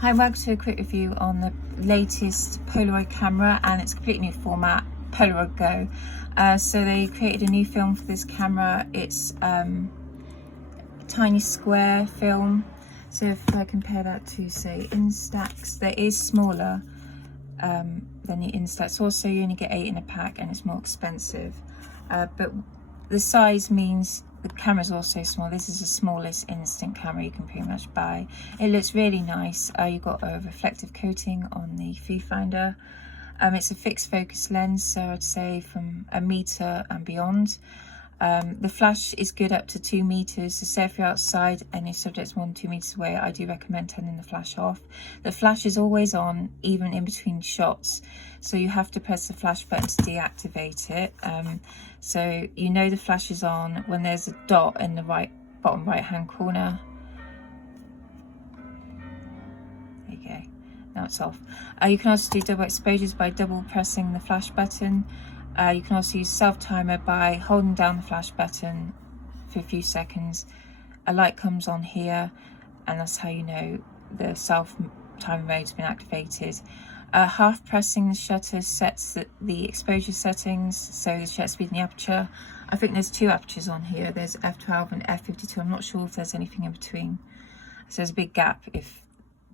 Hi, welcome to a quick review on the latest Polaroid camera, and it's a completely new format, Polaroid Go. So they created a new film for this camera. It's tiny square film. So if I compare that to, say, Instax, that is smaller than the Instax. Also, you only get 8 in a pack and it's more expensive. But the size means the camera is also small. This is the smallest instant camera you can pretty much buy. It looks really nice. You've got a reflective coating on the viewfinder. It's a fixed focus lens, so I'd say from 1 meter and beyond. The flash is good up to 2 meters. So say if you're outside and your subject's more than 2 meters away, I do recommend turning the flash off. The flash is always on, even in between shots. So you have to press the flash button to deactivate it. So you know the flash is on when there's a dot in the bottom right hand corner. There you go. Now it's off. You can also do double exposures by double pressing the flash button. You can also use self timer by holding down the flash button for a few seconds. A light comes on here, and that's how you know the self timer mode's been activated. Half pressing the shutter sets the exposure settings, so the shutter speed and the aperture. I think there's 2 apertures on here. There's f12 and f52. I'm not sure if there's anything in between. So there's a big gap if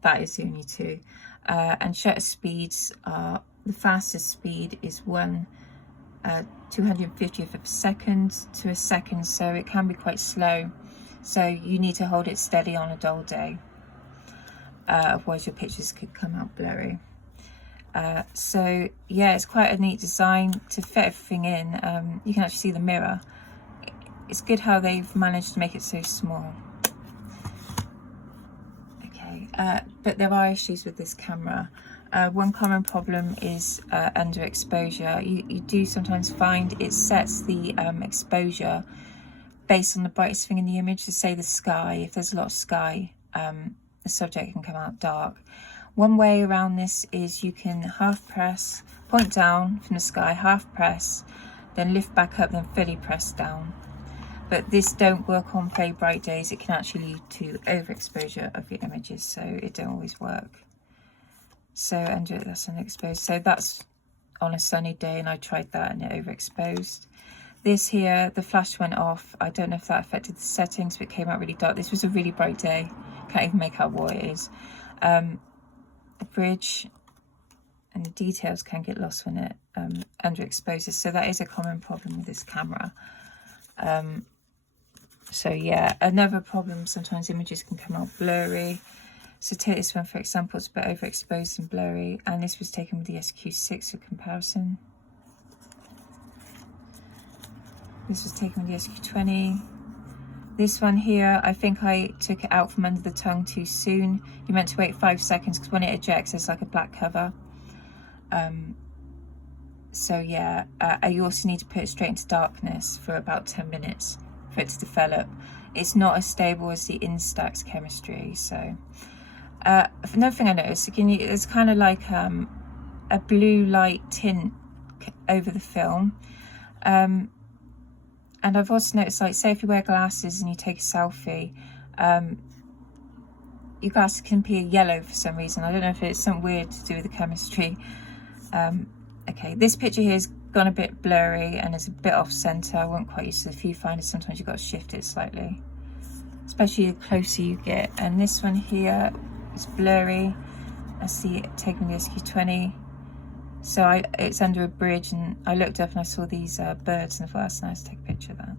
that is the only 2. And shutter speeds are, the fastest speed is 250th of a second to a second, so it can be quite slow. So you need to hold it steady on a dull day. Otherwise your pictures could come out blurry. So yeah, it's quite a neat design to fit everything in. You can actually see the mirror. It's good how they've managed to make it so small. Okay, but there are issues with this camera. One common problem is underexposure. You do sometimes find it sets the exposure based on the brightest thing in the image. So say the sky, if there's a lot of sky, the subject can come out dark. One way around this is you can half press, point down from the sky, half press, then lift back up, then fully press down. But this don't work on very bright days. It can actually lead to overexposure of your images, so it don't always work. So that's underexposed. So that's on a sunny day, and I tried that and it overexposed. This here, the flash went off. I don't know if that affected the settings, but it came out really dark. This was a really bright day. Can't even make out what it is. The bridge and the details can get lost when it underexposes. So that is a common problem with this camera. So yeah, another problem, sometimes images can come out blurry. So take this one for example, it's a bit overexposed and blurry, and this was taken with the SQ6 for comparison. This was taken with the SQ20. This one here, I think I took it out from under the tongue too soon. You're meant to wait 5 seconds because when it ejects, there's like a black cover. So yeah, you also need to put it straight into darkness for about 10 minutes for it to develop. It's not as stable as the Instax chemistry, so. Another thing I noticed, it's kind of like a blue light tint over the film. And I've also noticed, like, say if you wear glasses and you take a selfie, your glasses can appear yellow for some reason. I don't know if it's something weird to do with the chemistry. Okay, this picture here has gone a bit blurry and it's a bit off center. I wasn't quite used to the viewfinder. Sometimes you've got to shift it slightly, especially the closer you get. And this one here, it's blurry. I see it taking the SQ20. So it's under a bridge, and I looked up and I saw these birds, and I thought that's nice to take a picture of that.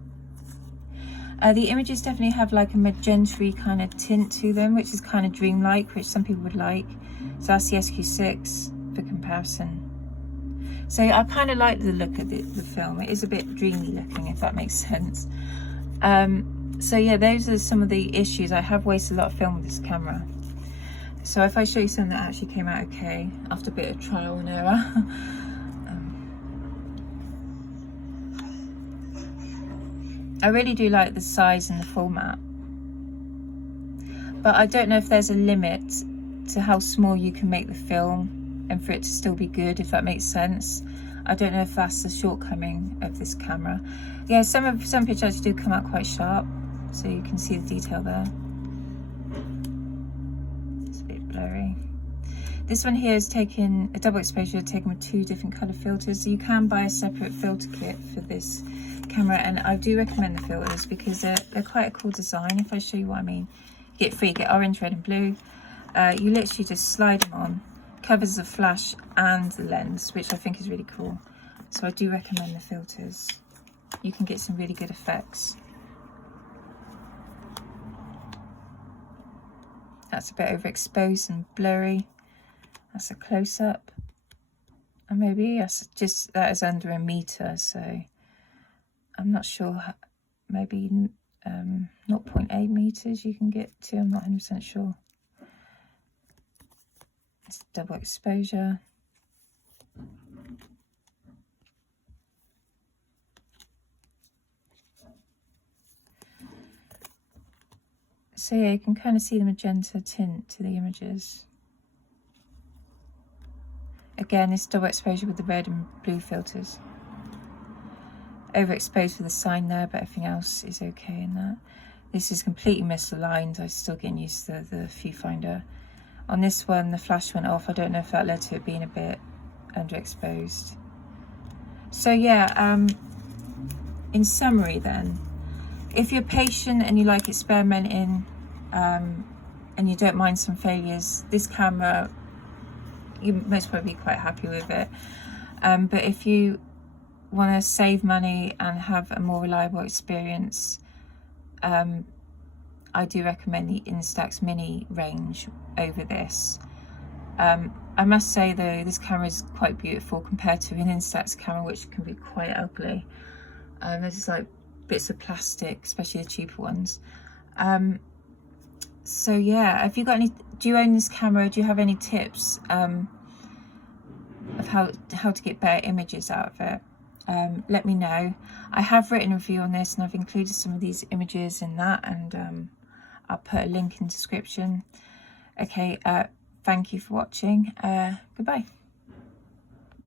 The images definitely have like a magenta kind of tint to them, which is kind of dreamlike, which some people would like. So that's the SQ6 for comparison. So I kind of like the look of the film. It is a bit dreamy looking, if that makes sense. So yeah, those are some of the issues. I have wasted a lot of film with this camera. So if I show you something that actually came out okay after a bit of trial and error. I really do like the size and the format. But I don't know if there's a limit to how small you can make the film and for it to still be good, if that makes sense. I don't know if that's the shortcoming of this camera. Yeah, some pictures do come out quite sharp, so you can see the detail there. a bit blurry. This one here is taking a double exposure, taken with 2 different colour filters. So you can buy a separate filter kit for this camera, and I do recommend the filters because they're quite a cool design. If I show you what I mean, you get 3, you get orange, red and blue. You literally just slide them on, covers the flash and the lens, which I think is really cool. So I do recommend the filters. You can get some really good effects. That's a bit overexposed and blurry. That's a close-up. And maybe that's just, that is under a meter, so I'm not sure. Maybe 0.8 meters you can get to, I'm not 100% sure. It's double exposure. So yeah, you can kind of see the magenta tint to the images. Again, it's double exposure with the red and blue filters. Overexposed with the sign there, but everything else is okay in that. This is completely misaligned. I'm still getting used to the viewfinder. On this one, the flash went off. I don't know if that led to it being a bit underexposed. So yeah, in summary then, if you're patient and you like experimenting and you don't mind some failures, this camera, you're most probably quite happy with it. But if you want to save money and have a more reliable experience, I do recommend the Instax Mini range over this. I must say though, this camera is quite beautiful compared to an Instax camera, which can be quite ugly. There's like bits of plastic, especially the cheaper ones. So yeah, have you got any, do you own this camera? Do you have any tips of how to get better images out of it? Let me know. I have written a review on this and I've included some of these images in that, and I'll put a link in the description. Okay, thank you for watching. Goodbye.